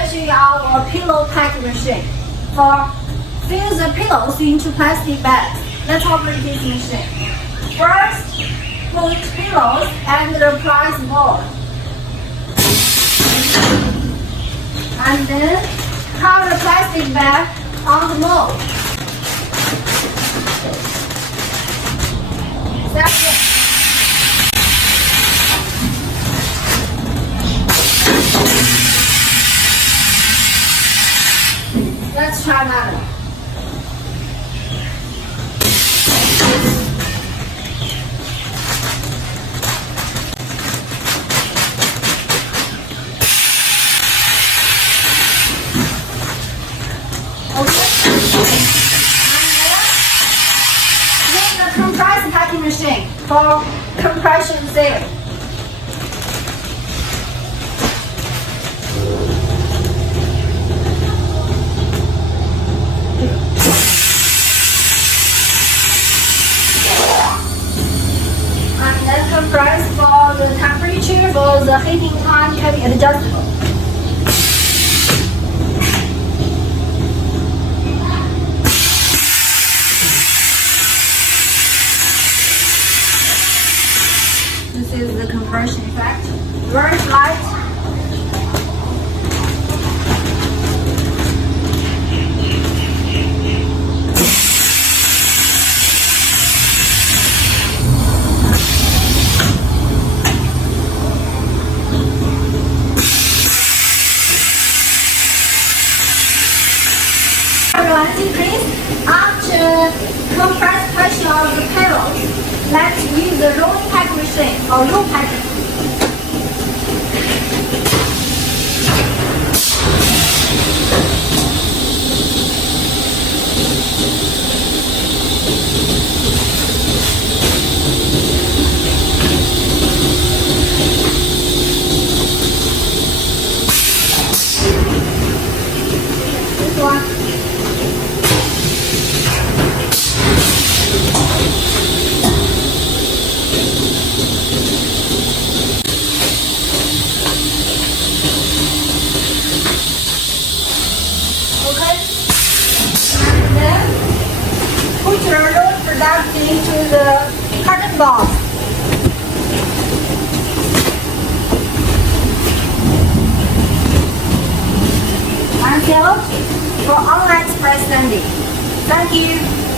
demonstrate our pillow packing machine. For fill the pillows into plastic bags. Let's operate this machine. First, put pillows and the price board. And then cover the plastic bag on the mold. That's it. Let's try another one. The compressed packing machine for compression seal. And then compress for the temperature, for the heating time can be adjustable. This is the compression effect. Very light. After compressed pressure of the pillows, let's use the rolling pack machine or roll packer. This one. Put your rolled product into the carton box. And seal for online express sending. Thank you.